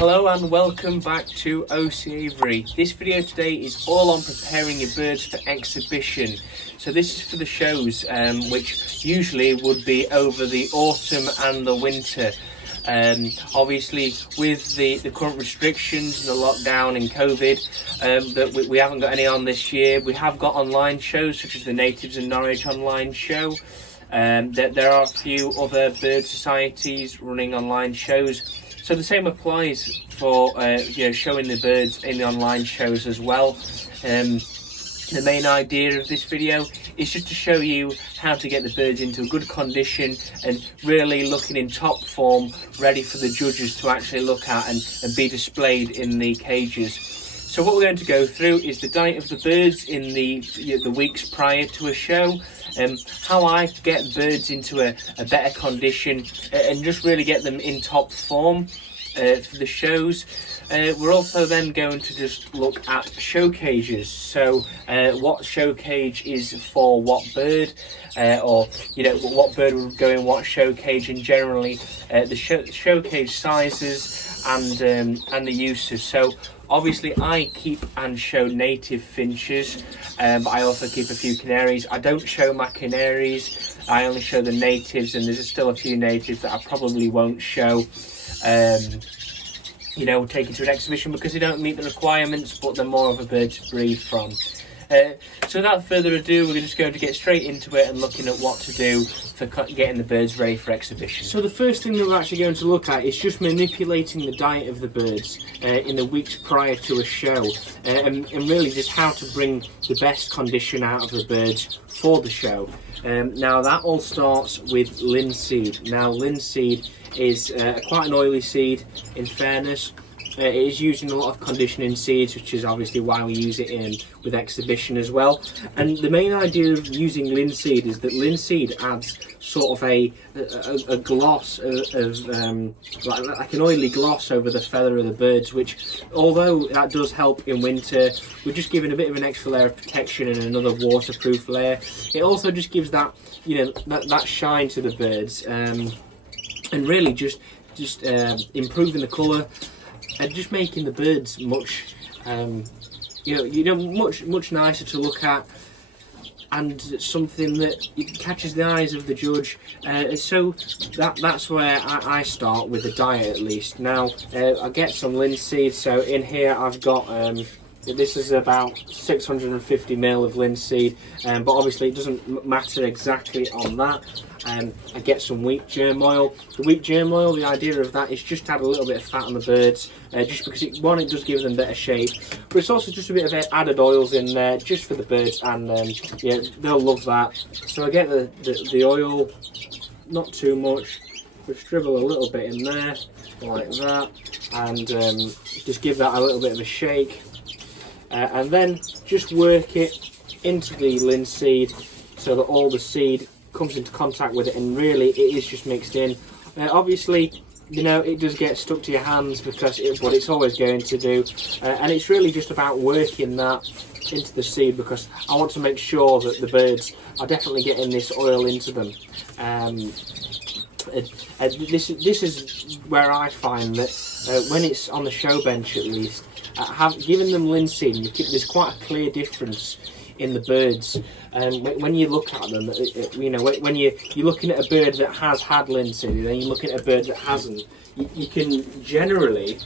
Hello and welcome back to OC Avery. This video today is all on preparing your birds for exhibition. So this is for the shows, which usually would be over the autumn and the winter. Obviously with the current restrictions and the lockdown and COVID, that we haven't got any on this year. We have got online shows such as the Natives in Norwich online show. There are a few other bird societies running online shows. So the same applies for showing the birds in the online shows as well. The main idea of this video is just to show you how to get the birds into a good condition and really looking in top form, ready for the judges to actually look at and be displayed in the cages. So what we're going to go through is the diet of the birds in the weeks prior to a show, how I get birds into a better condition and just really get them in top form for the shows. We're also then going to just look at show cages, so what show cage is for what bird, or what bird would go in what show cage, and generally the show cage sizes and the uses. So obviously I keep and show native finches, but I also keep a few canaries. I don't show my canaries, I only show the natives, and there's still a few natives that I probably won't show taken to an exhibition because they don't meet the requirements, but they're more of a bird to breed from. So without further ado, we're just going to get straight into it and looking at what to do for getting the birds ready for exhibition. So the first thing that we're actually going to look at is just manipulating the diet of the birds in the weeks prior to a show, and really just how to bring the best condition out of the birds for the show. Now that all starts with linseed. Now linseed is quite an oily seed, in fairness. It is used in a lot of conditioning seeds, which is obviously why we use it with exhibition as well. And the main idea of using linseed is that linseed adds sort of a gloss of like an oily gloss over the feather of the birds, which, although that does help in winter, we're just giving a bit of an extra layer of protection and another waterproof layer. It also just gives that that shine to the birds, and really just improving the colour and just making the birds much much nicer to look at, and something that catches the eyes of the judge. So that's where I start with the diet, at least. Now I get some linseed, so in here I've got this is about 650 ml of linseed, but obviously it doesn't matter exactly on that. I get some wheat germ oil. The wheat germ oil, the idea of that is just to add a little bit of fat on the birds, just because it does give them better shape, but it's also just a bit of added oils in there just for the birds, and they'll love that. So I get the oil, not too much, just dribble a little bit in there like that, and just give that a little bit of a shake, and then just work it into the linseed so that all the seed comes into contact with it, and really it is just mixed in. Obviously, it does get stuck to your hands but it's always going to do, and it's really just about working that into the seed, because I want to make sure that the birds are definitely getting this oil into them. This is where I find that when it's on the show bench, at least, giving them linseed, there's quite a clear difference in the birds. When you look at them, when you're looking at a bird that has had linseed and then you're looking at a bird that hasn't, you can generally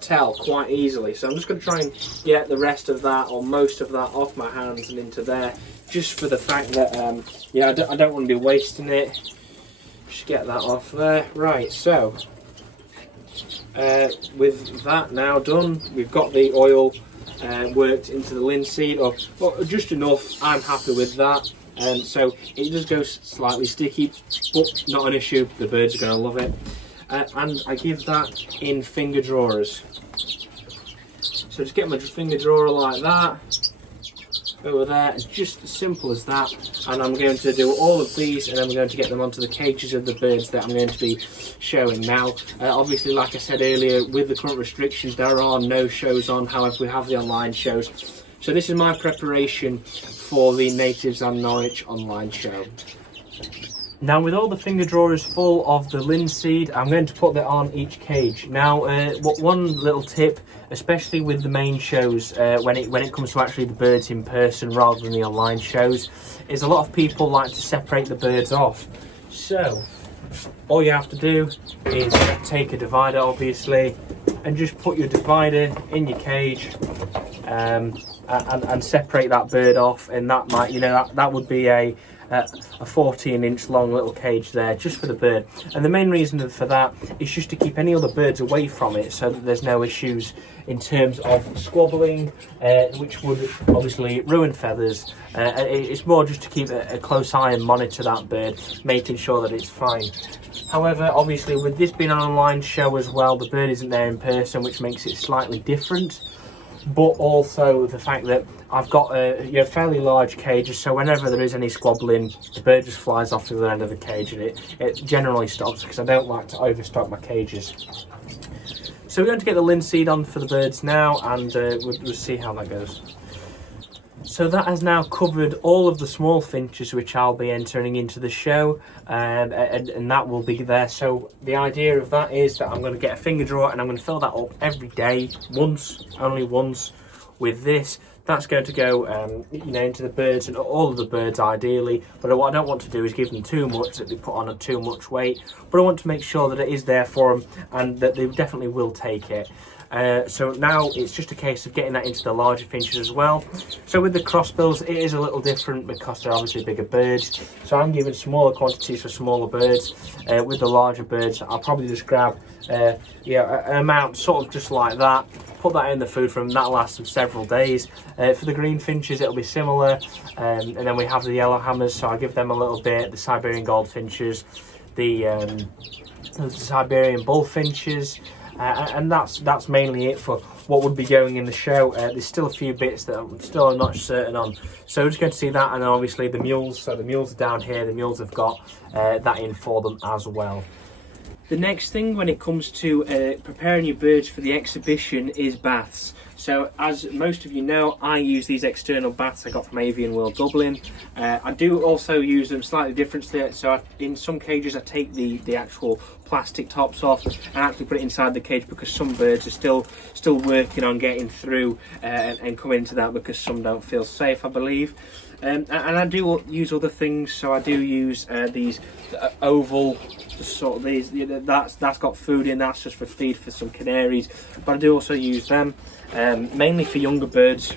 tell quite easily. So I'm just going to try and get the rest of that, or most of that, off my hands and into there, just for the fact that I don't want to be wasting it. Just get that off there. Right, so with that now done, we've got the oil worked into the linseed, or just enough. I'm happy with that. So it does go slightly sticky, but not an issue. The birds are going to love it. And I give that in finger drawers. So just get my finger drawer like that over there. It's just as simple as that. And I'm going to do all of these, and then we're going to get them onto the cages of the birds that I'm going to be showing now. Obviously, like I said earlier, with the current restrictions, there are no shows on. However, we have the online shows. So this is my preparation for the Natives and Norwich online show. Now, with all the finger drawers full of the linseed, I'm going to put that on each cage. Now, one little tip, especially with the main shows, when it comes to actually the birds in person rather than the online shows, is a lot of people like to separate the birds off. So, all you have to do is take a divider, obviously, and just put your divider in your cage, and separate that bird off, and that might, that would be a 14-inch long little cage there just for the bird. And the main reason for that is just to keep any other birds away from it, so that there's no issues in terms of squabbling, which would obviously ruin feathers. It's more just to keep a close eye and monitor that bird, making sure that it's fine. However, obviously with this being an online show as well, the bird isn't there in person, which makes it slightly different. But also the fact that I've got a fairly large cage, so whenever there is any squabbling, the bird just flies off to the end of the cage, and it generally stops, because I don't like to overstock my cages. So we're going to get the linseed on for the birds now, and we'll see how that goes. So that has now covered all of the small finches which I'll be entering into the show, and that will be there. So the idea of that is that I'm going to get a finger drawer and I'm going to fill that up every day, only once, with this. That's going to go into the birds, and all of the birds ideally, but what I don't want to do is give them too much that they put on too much weight, but I want to make sure that it is there for them and that they definitely will take it. So now it's just a case of getting that into the larger finches as well. So with the crossbills, it is a little different because they're obviously bigger birds. So I'm giving smaller quantities for smaller birds. With the larger birds, I'll probably just grab an amount sort of just like that. Put that in the food for them. That'll last them several days. For the green finches, it'll be similar. And then we have the yellow hammers, so I'll give them a little bit. The Siberian goldfinches, the Siberian bullfinches. And that's mainly it for what would be going in the show. There's still a few bits that I'm still not certain on, so we're just going to see that. And obviously the mules, so the mules are down here. The mules have got that in for them as well. The next thing when it comes to preparing your birds for the exhibition is baths. So as most of you know, I use these external baths I got from Avian World Dublin. I do also use them slightly differently. So in some cages I take the actual plastic tops off and actually put it inside the cage, because some birds are still working on getting through and coming into that, because some don't feel safe, I believe. And I do use other things. So I do use these oval sort of these. That's got food in. That's just for feed for some canaries. But I do also use them mainly for younger birds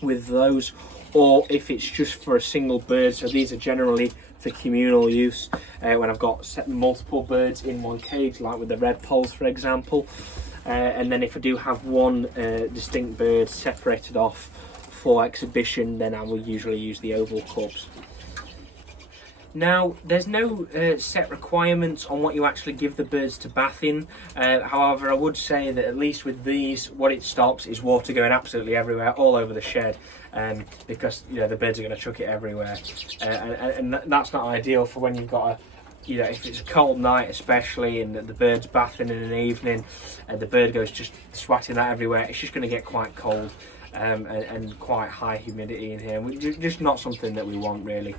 with those, or if it's just for a single bird. So these are generally for communal use when I've got multiple birds in one cage, like with the red poles, for example. And then if I do have one distinct bird separated off for exhibition, then I will usually use the oval cups. Now, there's no set requirements on what you actually give the birds to bath in. However, I would say that at least with these, what it stops is water going absolutely everywhere, all over the shed, because the birds are going to chuck it everywhere, and that's not ideal for when you've got if it's a cold night especially, and the bird's bathing in an evening, and the bird goes just swatting that everywhere. It's just going to get quite cold. And quite high humidity in here, just not something that we want really.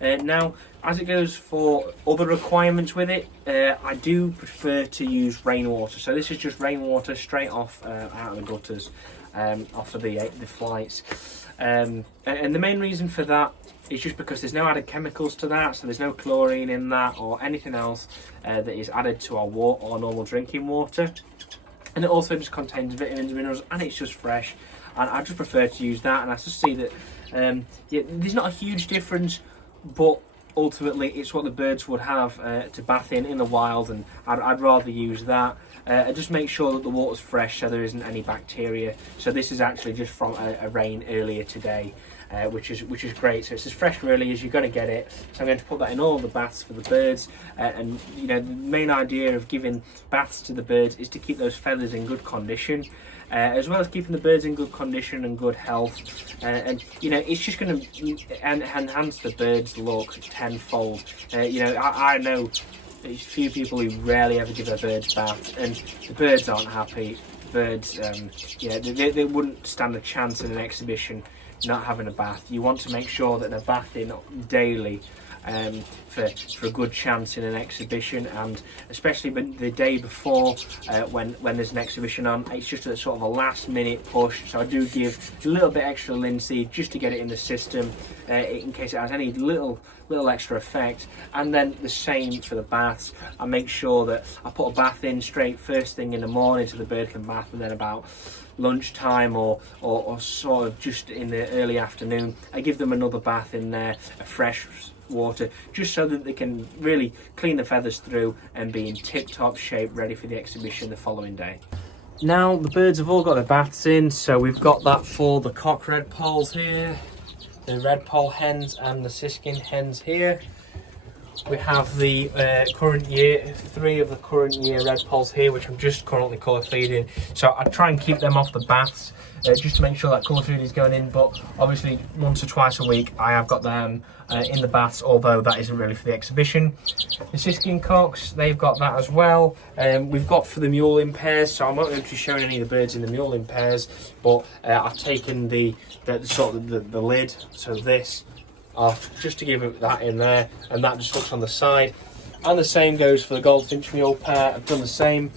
Now, as it goes for other requirements with it, I do prefer to use rainwater. So this is just rainwater straight off out of the gutters, off of the flights. And the main reason for that is just because there's no added chemicals to that, so there's no chlorine in that or anything else that is added to our normal drinking water. And it also just contains vitamins and minerals, and it's just fresh. And I just prefer to use that, and I just see that there's not a huge difference, but ultimately it's what the birds would have to bath in the wild, and I'd rather use that. And just make sure that the water's fresh, so there isn't any bacteria. So this is actually just from a rain earlier today, which is great. So it's as fresh really as you're going to get it. So I'm going to put that in all the baths for the birds, and the main idea of giving baths to the birds is to keep those feathers in good condition. As well as keeping the birds in good condition and good health, and it's just going to enhance the birds' look tenfold. I know there's few people who rarely ever give their birds baths, and the birds aren't happy. Birds, they wouldn't stand a chance in an exhibition not having a bath. You want to make sure that they're bathing daily, for a good chance in an exhibition, and especially the day before when there's an exhibition on, it's just a sort of a last minute push. So I do give a little bit extra linseed just to get it in the system in case it has any little extra effect. And then the same for the baths. I make sure that I put a bath in straight first thing in the morning so the bird can bath, and then about lunchtime or sort of just in the early afternoon I give them another bath in there, a fresh water, just so that they can really clean the feathers through and be in tip-top shape, ready for the exhibition the following day. Now the birds have all got their baths in, so we've got that for the cock redpolls here, the redpoll hens and the siskin hens here. We have the current year, 3 of the current year redpolls here, which I'm just currently colour feeding. So I try and keep them off the baths just to make sure that colour food is going in, but obviously once or twice a week I have got them in the baths, although that isn't really for the exhibition. The siskin cocks, they've got that as well. We've got for the mule in pairs, so I'm not going to be showing any of the birds in the mule in pairs, but I've taken the lid, so this off just to give it that in there, and that just hooks on the side. And the same goes for the goldfinch mule pair. I've done the same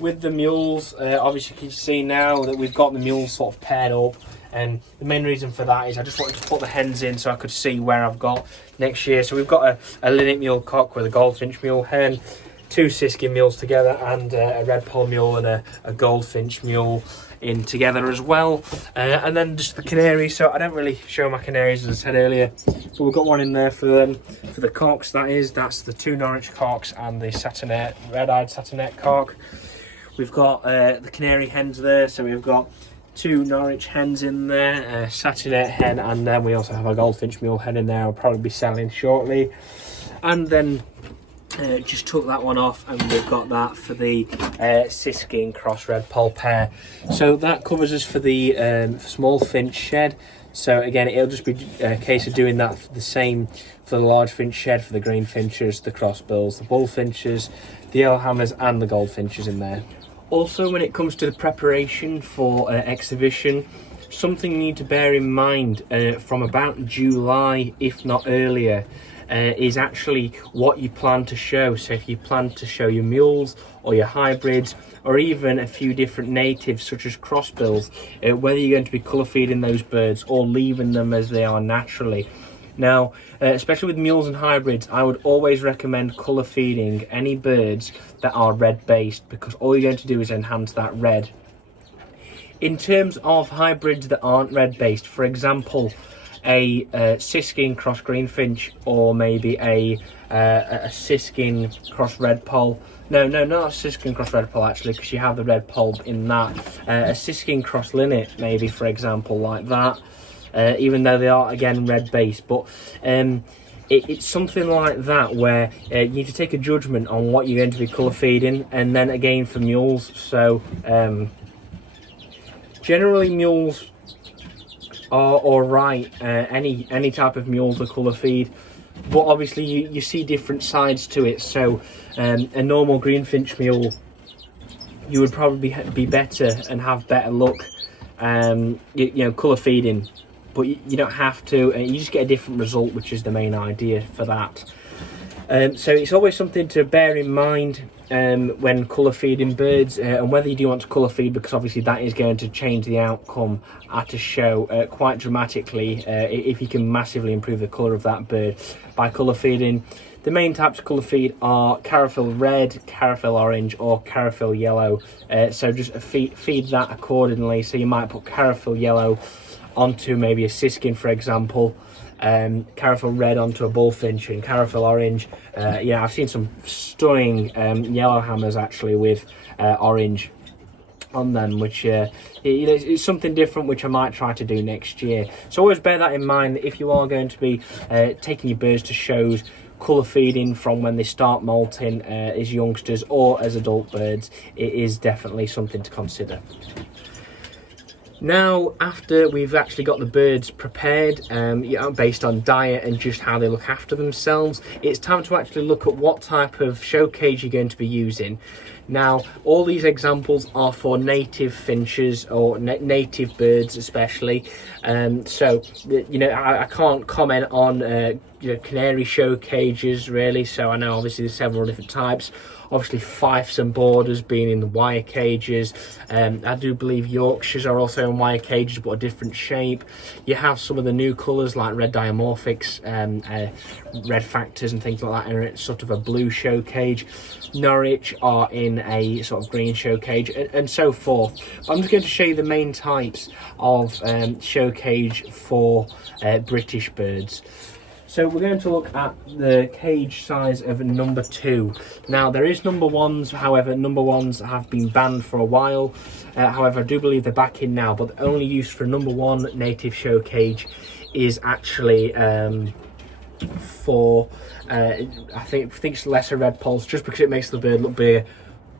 with the mules. Obviously you can see now that we've got the mules sort of paired up, and the main reason for that is I just wanted to put the hens in so I could see where I've got next year. So we've got a linnet mule cock with a goldfinch mule hen, 2 siskin mules together, and a redpoll mule and a goldfinch mule in together as well. And then just the canaries. So I don't really show my canaries, as I said earlier, but we've got one in there for them, for the cocks. That's the 2 Norwich cocks and the satinet, red-eyed satinet cock. We've got the canary hens there, so we've got 2 Norwich hens in there, a satinet hen, and then we also have a goldfinch mule hen in there. I'll probably be selling shortly. And then just took that one off, and we've got that for the siskin cross redpoll pair. So that covers us for the small finch shed. So again, it'll just be a case of doing that the same for the large finch shed, for the green finches, the crossbills, the bullfinches, the yellowhammers and the goldfinches in there. Also, when it comes to the preparation for exhibition, something you need to bear in mind from about July, if not earlier, is actually what you plan to show. So if you plan to show your mules or your hybrids, or even a few different natives such as crossbills, whether you're going to be colour feeding those birds or leaving them as they are naturally. Now, especially with mules and hybrids, I would always recommend colour feeding any birds that are red based, because all you're going to do is enhance that red. In terms of hybrids that aren't red based, for example, a siskin cross greenfinch, or maybe a siskin cross redpoll. No, not a siskin cross redpoll actually, because you have the redpoll in that. A siskin cross linnet, maybe, for example, like that. Even though they are again red based, but it's something like that where you need to take a judgment on what you're going to be colour feeding. And then again for mules, so generally mules are alright, any type of mule to colour feed, but obviously you see different sides to it. So a normal greenfinch mule, you would probably be better and have better luck you know, colour feeding, but you don't have to, and you just get a different result, which is the main idea for that. So it's always something to bear in mind when colour feeding birds, and whether you do want to colour feed, because obviously that is going to change the outcome at a show quite dramatically if you can massively improve the colour of that bird by colour feeding. The main types of colour feed are Carophil red, Carophil orange or Carophil yellow, so just feed that accordingly. So you might put Carophil yellow onto maybe a siskin, for example, Carophil red onto a bullfinch, and Carophil orange. Yeah, I've seen some stunning yellowhammers actually with orange on them, which it's something different which I might try to do next year. So always bear that in mind, that if you are going to be taking your birds to shows, colour feeding from when they start molting as youngsters or as adult birds, it is definitely something to consider. Now, after we've actually got the birds prepared, you know, based on diet and just how they look after themselves, it's time to actually look at what type of show cage you're going to be using. Now, all these examples are for native finches or native birds especially. So, you know, I can't comment on you know, canary show cages really. So I know obviously there's several different types. Obviously Fifes and Borders being in the wire cages. I do believe Yorkshires are also in wire cages, but a different shape. You have some of the new colours like red diamorphics, red factors and things like that, and it's sort of a blue show cage. Norwich are in a sort of green show cage, and so forth. I'm just going to show you the main types of show cage for British birds. So we're going to look at the cage size of number 2. Now there is number 1s, however number 1s have been banned for a while. However, I do believe they're back in now, but the only use for number 1 native show cage is actually for I think it's lesser red poles, just because it makes the bird look bigger.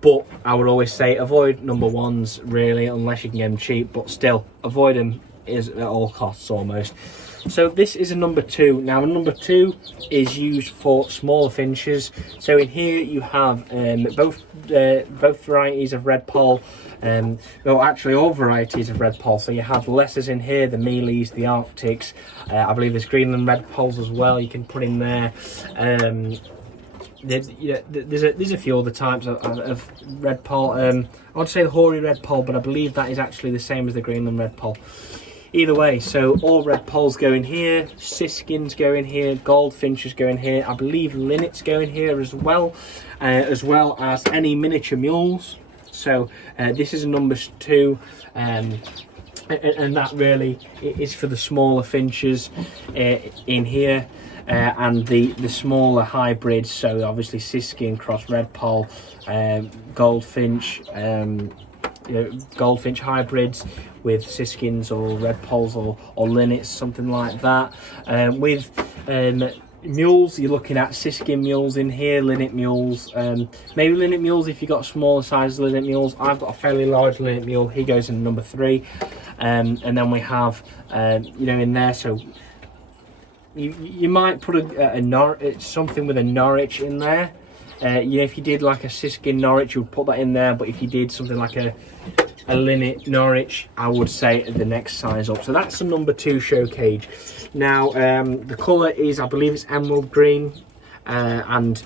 But I would always say avoid number 1s really, unless you can get them cheap, but still avoid them is at all costs almost. So this is a number 2. Now a number 2 is used for smaller finches. So in here you have both varieties of red poll, well actually all varieties of red poll. So you have lessers in here, the mealies, the arctics, I believe there's Greenland red polls as well you can put in there. There's a few other types of red poll. I would say the hoary red poll, but I believe that is actually the same as the Greenland red poll. Either way, so all red polls go in here, siskins go in here, goldfinches go in here, I believe linnets go in here as well as any miniature mules. So this is a number 2, and that really is for the smaller finches in here, and the smaller hybrids. So obviously siskin cross red poll, goldfinch. Goldfinch hybrids with siskins or red polls or linnets, something like that. With mules, you're looking at siskin mules in here, linnet mules, maybe linnet mules if you've got smaller size linnet mules. I've got a fairly large linnet mule, he goes in number 3, and then we have you know, in there, so you might put something with a Norwich in there. You know, if you did like a siskin Norwich, you would put that in there, but if you did something like a linnet Norwich, I would say the next size up. So that's the number 2 show cage. Now the colour is, I believe it's emerald green, and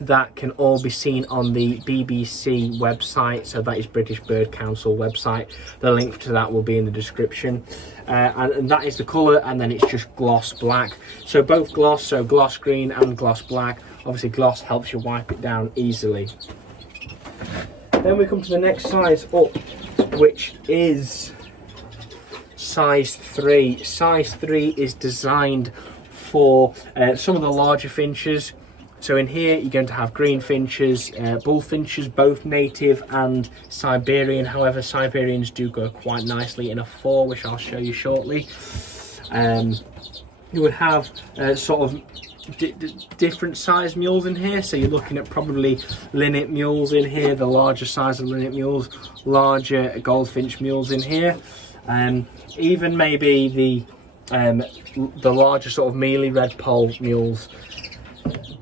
that can all be seen on the BBC website, so that is British Bird Council website. The link to that will be in the description, and that is the colour, and then it's just gloss black. So both gloss, so gloss green and gloss black. Obviously gloss helps you wipe it down easily. Then we come to the next size up, which is size 3. Size 3 is designed for some of the larger finches. So in here you're going to have green finches, bullfinches, both native and Siberian. However, Siberians do go quite nicely in a 4, which I'll show you shortly. You would have sort of different size mules in here, so you're looking at probably linnet mules in here, the larger size of linnet mules, larger goldfinch mules in here, even maybe the larger sort of mealy red poll mules.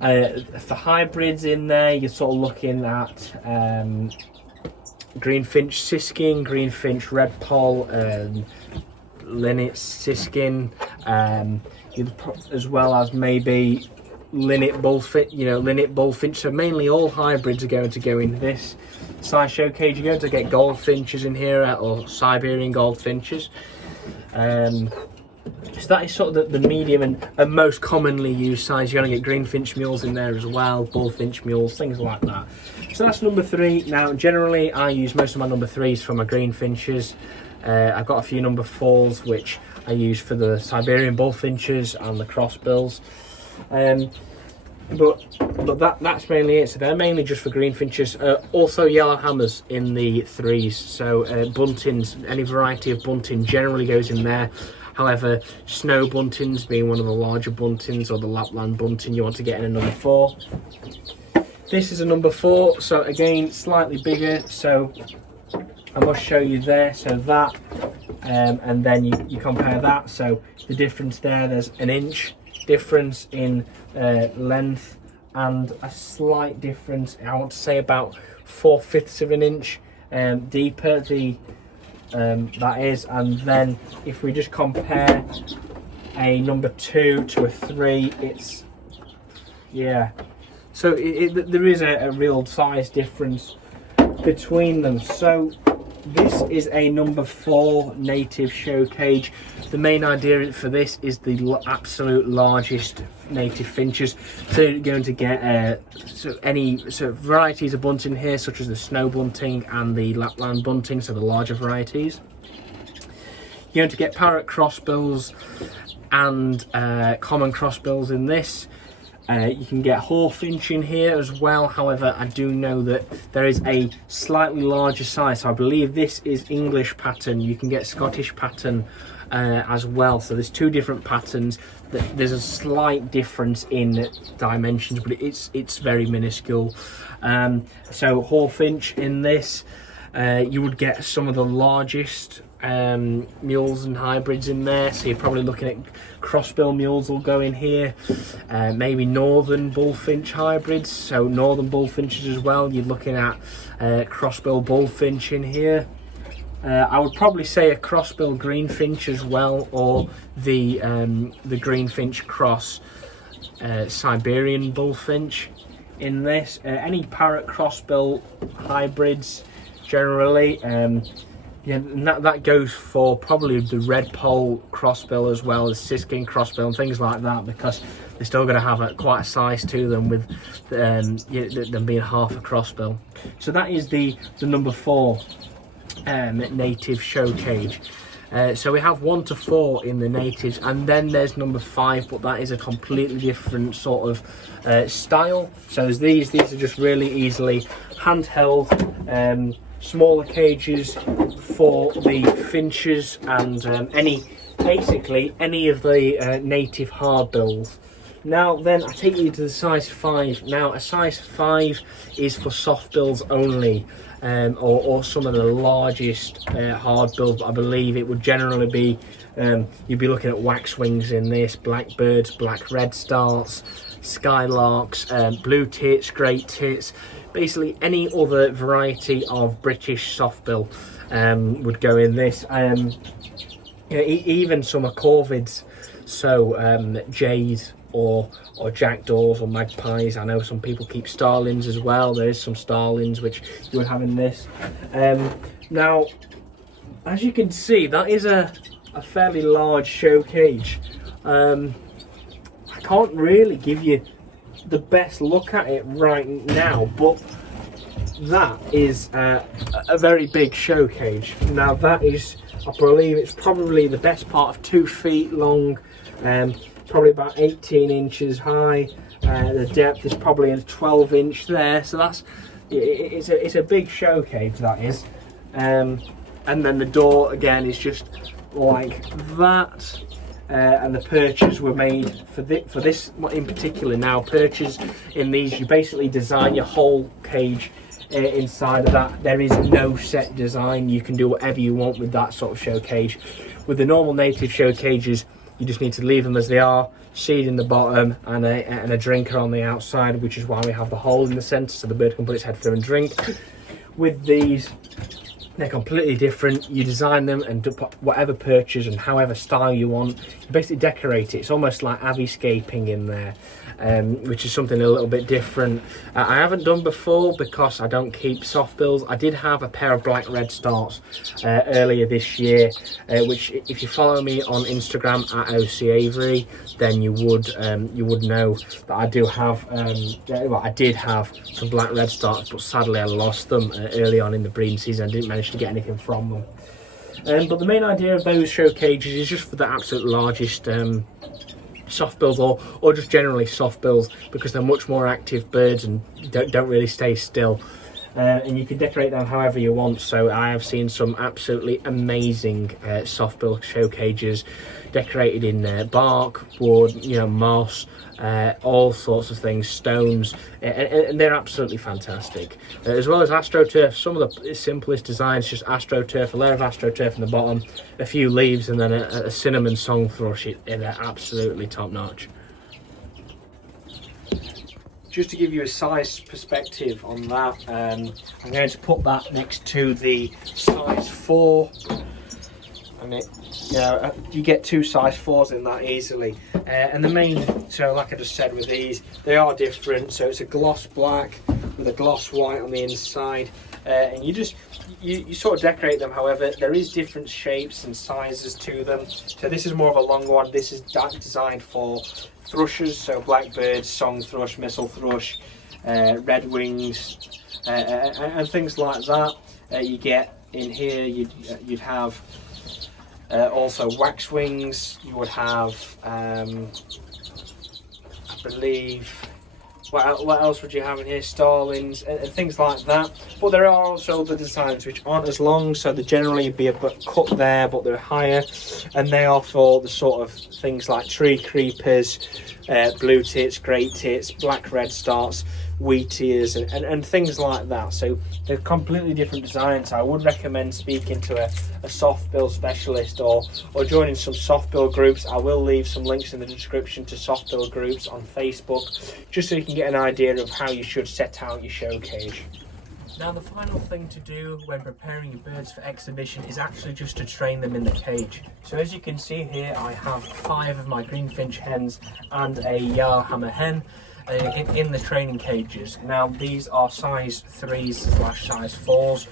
For hybrids in there, you're sort of looking at greenfinch siskin, greenfinch red poll, linnet siskin, as well as maybe linnet bullfinch, linnet bullfinch. So mainly all hybrids are going to go in this size show cage. You're going to get goldfinches in here, or Siberian goldfinches. So that is sort of the medium and most commonly used size. You're going to get greenfinch mules in there as well, bullfinch mules, things like that. So that's number 3. Now generally I use most of my number 3s for my greenfinches. I've got a few number 4s which I use for the Siberian bullfinches and the crossbills. But that's mainly it. So they're mainly just for greenfinches. Also yellow hammers in the 3s. So buntings, any variety of bunting generally goes in there. However, snow buntings being one of the larger buntings, or the Lapland bunting, you want to get in a number 4. This is a number 4, so again slightly bigger, so I must show you there. So that, and then you compare that. So the difference there's an inch difference in length, and a slight difference, I want to say about 4/5 of an inch deeper, that is. And then if we just compare a number 2 to a 3, it's, yeah, so there is a real size difference between them. So this is a number 4 native show cage. The main idea for this is the absolute largest native finches. So you're going to get any varieties of bunting here, such as the snow bunting and the Lapland bunting, so the larger varieties. You're going to get parrot crossbills and common crossbills in this. You can get hawfinch in here as well. However, I do know that there is a slightly larger size, so I believe this is English pattern. You can get Scottish pattern as well, so there's 2 different patterns. There's a slight difference in dimensions, but it's very minuscule. So hawfinch in this, you would get some of the largest mules and hybrids in there, so you're probably looking at crossbill mules will go in here, maybe northern bullfinch hybrids, so northern bullfinches as well. You're looking at crossbill bullfinch in here. I would probably say a crossbill greenfinch as well, or the greenfinch cross Siberian bullfinch in this. Any parrot crossbill hybrids generally. Yeah, and that goes for probably the red pole crossbill as well as siskin crossbill and things like that, because they're still going to have quite a size to them, with them being half a crossbill. So that is the number 4 native show cage. So we have 1 to 4 in the natives, and then there's number 5, but that is a completely different sort of style. So there's these are just really easily handheld, smaller cages for the finches and basically any of the native hardbills. Now then, I take you to the size 5. Now a size 5 is for softbills only, or some of the largest hardbills, but I believe it would generally be, you'd be looking at waxwings in this, blackbirds, black redstarts, skylarks, blue tits, great tits. Basically any other variety of British softbill would go in this. Even some are corvids, so jays or jackdaws or magpies. I know some people keep starlings as well. There is some starlings which you would have in this. Now, as you can see, that is a fairly large show cage. I can't really give you the best look at it right now, but that is a very big show cage. Now that is, I believe it's probably the best part of 2 feet long, probably about 18 inches high. The depth is probably a 12-inch there, so that's it's a big show cage, that is. And then the door again is just like that. And the perches were made for this in particular. Now, perches in these, you basically design your whole cage inside of that. There is no set design. You can do whatever you want with that sort of show cage. With the normal native show cages, you just need to leave them as they are, seed in the bottom and a drinker on the outside, which is why we have the hole in the centre so the bird can put its head through and drink. With these, they're completely different. You design them and put whatever perches and however style you want. You basically decorate it. It's almost like aviscaping in there, which is something a little bit different. I haven't done before because I don't keep softbills. I did have a pair of black redstarts earlier this year, which if you follow me on Instagram at OCAvery, then you would know that I do have. Well, I did have some black redstarts, but sadly I lost them early on in the breeding season. I didn't manage to get anything from them. But the main idea of those show cages is just for the absolute largest softbills, or just generally softbills, because they're much more active birds and don't really stay still. And you can decorate them however you want. So I have seen some absolutely amazing softbill show cages decorated in bark, wood, moss, all sorts of things, stones, and they're absolutely fantastic. As well as AstroTurf, some of the simplest designs, just AstroTurf, a layer of AstroTurf in the bottom, a few leaves, and then a cinnamon song thrush, and they're absolutely top notch. just to give you a size perspective on that, I'm going to put that next to the size 4, and you get 2 size 4s in that easily. And the main, so like I just said with these, they are different. So it's a gloss black with a gloss white on the inside, and you sort of decorate them. However, there is different shapes and sizes to them. So this is more of a long one. This is designed for thrushes, so blackbirds, song thrush, missile thrush, redwings, and things like that. You get in here, you'd have also waxwings. You would have, I believe, what else would you have in here? Starlings and things like that. But there are also the designs which aren't as long, so they generally be a bit cut there, but they're higher, and they are for the sort of things like tree creepers, blue tits, grey tits, black redstarts, wheatears, and things like that. So they're completely different designs. I would recommend speaking to a softbill specialist or joining some softbill groups. I will leave some links in the description to softbill groups on Facebook, just so you can get an idea of how you should set out your show cage. Now, the final thing to do when preparing your birds for exhibition is actually just to train them in the cage. So as you can see here, I have 5 of my greenfinch hens and a yellowhammer hen in the training cages. Now, these are size 3/size 4s.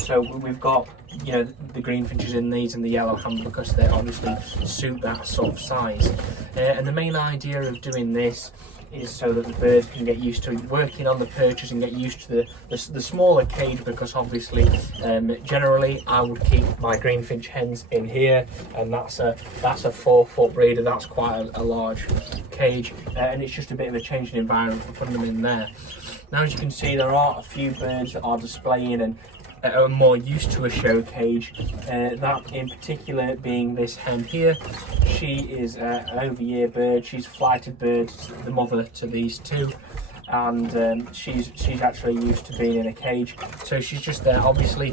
So we've got, the greenfinches in these and the yellowhammer because they obviously suit that sort of size. And the main idea of doing this is so that the birds can get used to working on the perches and get used to the smaller cage, because obviously generally I would keep my greenfinch hens in here, and that's a 4-foot breeder. That's quite a large cage, and it's just a bit of a change in environment for putting them in there. Now, as you can see, there are a few birds that are displaying and are more used to a show cage, that in particular being this hen here. She is an over-year bird. She's a flighted bird, the mother to these two, and she's actually used to being in a cage, so she's just there. Obviously,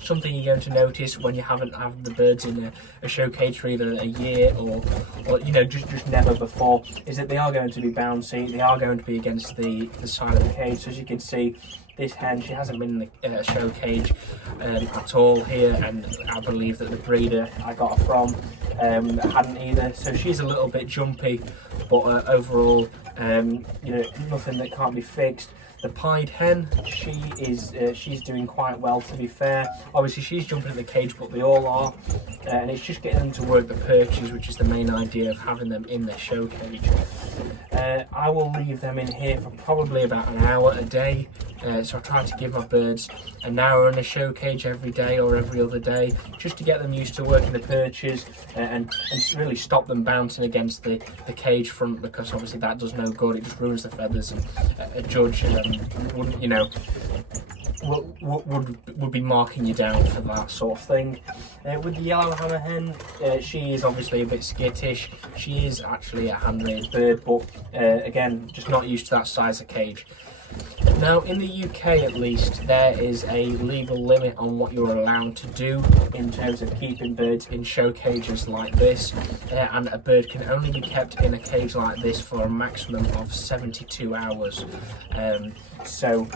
something you're going to notice when you haven't had the birds in a show cage for either a year or just never before, is that they are going to be bouncy. They are going to be against the side of the cage. So as you can see, this hen, she hasn't been in a show cage at all here, and I believe that the breeder I got her from hadn't either. So she's a little bit jumpy, but overall, nothing that can't be fixed. The pied hen, she's doing quite well, to be fair. Obviously she's jumping in the cage, but they all are, and it's just getting them to work the perches, which is the main idea of having them in the show cage. I will leave them in here for probably about an hour a day, so I try to give my birds an hour in a show cage every day or every other day, just to get them used to working the perches and really stop them bouncing against the cage front, because obviously that does no good. It just ruins the feathers, and a judge wouldn't, would be marking you down for that sort of thing. With the yellowhammer hen, she is obviously a bit skittish. She is actually a hand-raised bird, but again, just not used to that size of cage. Now, in the UK at least, there is a legal limit on what you're allowed to do in terms of keeping birds in show cages like this, and a bird can only be kept in a cage like this for a maximum of 72 hours. So,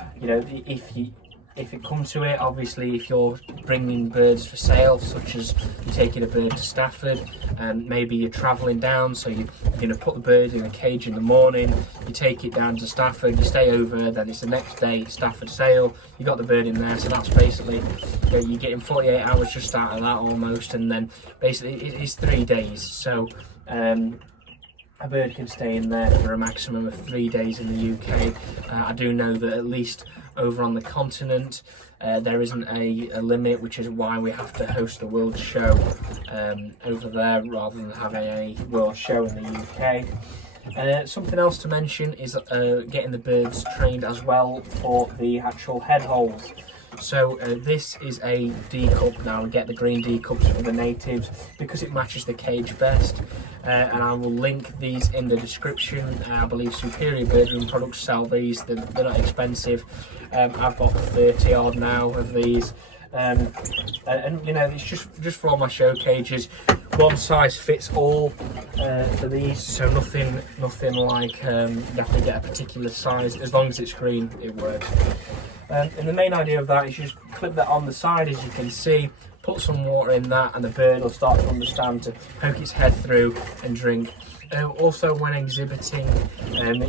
if it comes to it, obviously, if you're bringing birds for sale, such as you're taking a bird to Stafford, and maybe you're travelling down, so you're going to put the bird in a cage in the morning, you take it down to Stafford, you stay over, then it's the next day Stafford sale, you got the bird in there, so that's basically, you're getting 48 hours just out of that almost, and then basically it's 3 days. So a bird can stay in there for a maximum of 3 days in the UK. I do know that at least over on the continent there isn't a limit, which is why we have to host the world show over there rather than having a world show in the UK. Something else to mention is getting the birds trained as well for the actual head holes. So this is a D cup. Now we get the green D cups for the natives because it matches the cage best, and I will link these in the description. I believe Superior Birdroom Products sell these. They're not expensive. I've got 30 odd now of these, and you know, it's just for all my show cages. One size fits all for these, so nothing like you have to get a particular size. As long as it's green, it works. And the main idea of that is you just clip that on the side, as you can see, put some water in that, and the bird will start to understand to poke its head through and drink. Also, when exhibiting,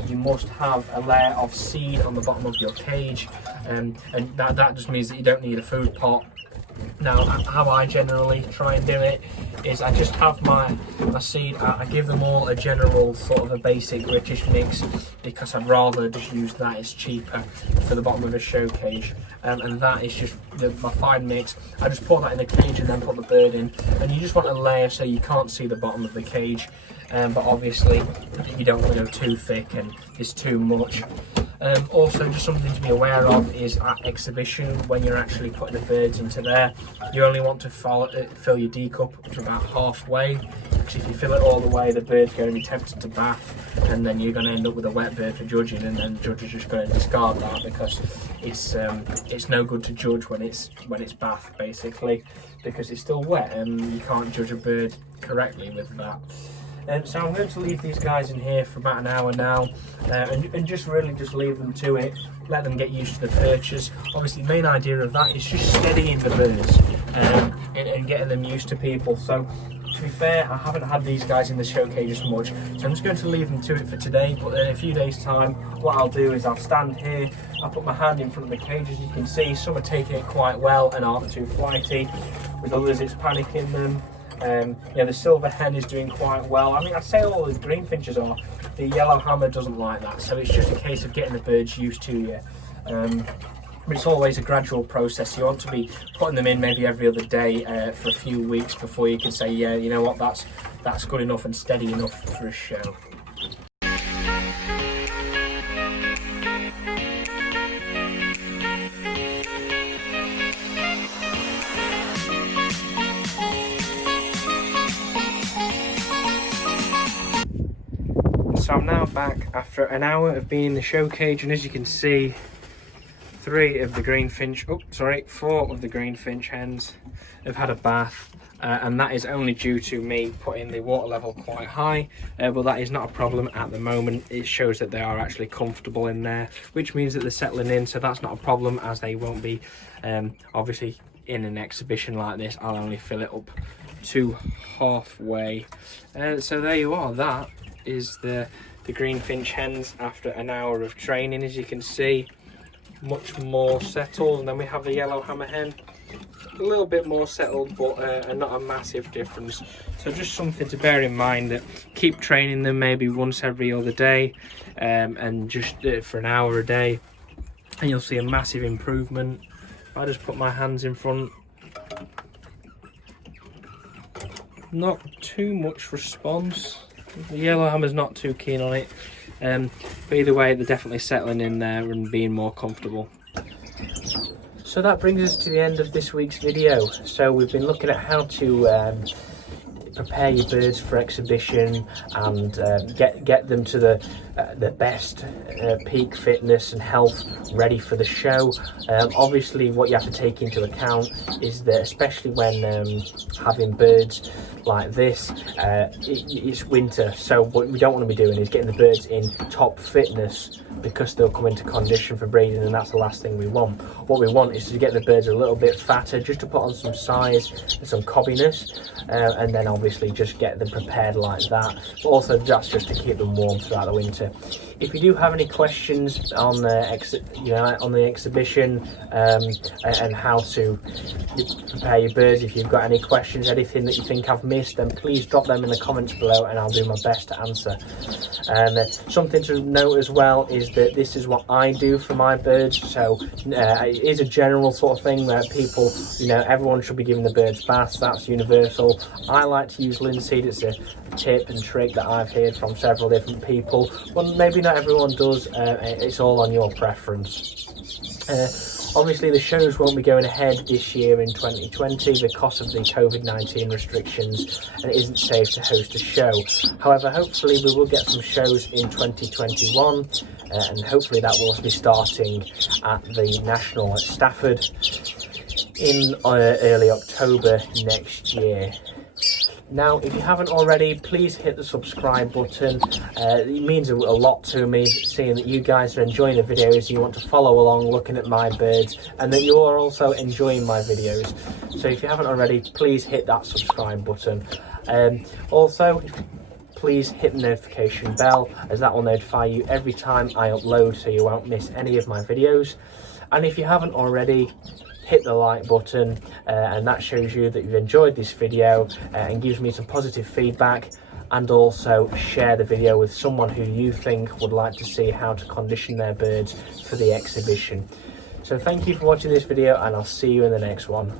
you must have a layer of seed on the bottom of your cage, and that just means that you don't need a food pot. Now, how I generally try and do it is I just have my seed. I give them all a general sort of a basic British mix, because I'd rather just use that. It's cheaper for the bottom of a show cage, and that is just my fine mix. I just put that in the cage and then put the bird in, and you just want a layer so you can't see the bottom of the cage, but obviously you don't want to go too thick and it's too much. Also, just something to be aware of is at exhibition, when you're actually putting the birds into there, you only want to fill your D cup up to about halfway, because if you fill it all the way, the bird's going to be tempted to bath, and then you're going to end up with a wet bird for judging, and then the judge is just going to discard that, because it's no good to judge when it's bath, basically, because it's still wet and you can't judge a bird correctly with that. So I'm going to leave these guys in here for about an hour now, and just leave them to it, let them get used to the perches. Obviously, the main idea of that is just steadying the birds and getting them used to people. So, to be fair, I haven't had these guys in the show cages much, so I'm just going to leave them to it for today. But in a few days' time, what I'll do is I'll stand here, I'll put my hand in front of the cage. As you can see, some are taking it quite well and aren't too flighty, with others it's panicking them. Yeah, the silver hen is doing quite well. I mean, I'd say all the green finches are. The yellow hammer doesn't like that, so it's just a case of getting the birds used to you. But it's always a gradual process. You want to be putting them in maybe every other day for a few weeks before you can say, yeah, you know what, that's good enough and steady enough for a show. So I'm now back after an hour of being in the show cage, and as you can see, 4 of the green finch hens have had a bath, and that is only due to me putting the water level quite high, but that is not a problem at the moment. It shows that they are actually comfortable in there, which means that they're settling in, so that's not a problem, as they won't be obviously in an exhibition like this. I'll only fill it up to halfway. So there you are, that is the green finch hens after an hour of training. As you can see, much more settled. And then we have the yellow hammer hen, a little bit more settled, but not a massive difference. So just something to bear in mind, that keep training them maybe once every other day, and just do it for an hour a day, and you'll see a massive improvement. If I just put my hands in front, not too much response. The yellow hammer's not too keen on it, but either way, they're definitely settling in there and being more comfortable. So that brings us to the end of this week's video. So we've been looking at how to prepare your birds for exhibition and get them to the best peak fitness and health ready for the show. Obviously, what you have to take into account is that, especially when having birds like this, it's winter, so what we don't want to be doing is getting the birds in top fitness, because they'll come into condition for breeding, and that's the last thing we want. What we want is to get the birds a little bit fatter, just to put on some size and some cobbiness, and then obviously just get them prepared like that. But also, that's just to keep them warm throughout the winter. If you do have any questions on the exhibition, and how to prepare your birds, if you've got any questions, anything that you think I've missed, then please drop them in the comments below, and I'll do my best to answer. Something to note as well is that this is what I do for my birds, so it is a general sort of thing where people, everyone should be giving the birds baths. That's universal. I like to use linseed. It's a tip and trick that I've heard from several different people, but maybe not everyone does. It's all on your preference. Obviously, the shows won't be going ahead this year in 2020 because of the COVID-19 restrictions, and it isn't safe to host a show. However, hopefully we will get some shows in 2021, and hopefully that will be starting at the National at Stafford. in early October next year. Now, if you haven't already, please hit the subscribe button. It means a lot to me, seeing that you guys are enjoying the videos, you want to follow along looking at my birds, and that you are also enjoying my videos. So if you haven't already, please hit that subscribe button. Also, please hit the notification bell, as that will notify you every time I upload, so you won't miss any of my videos. And if you haven't already, hit the like button, and that shows you that you've enjoyed this video and gives me some positive feedback. And also share the video with someone who you think would like to see how to condition their birds for the exhibition. So thank you for watching this video, and I'll see you in the next one.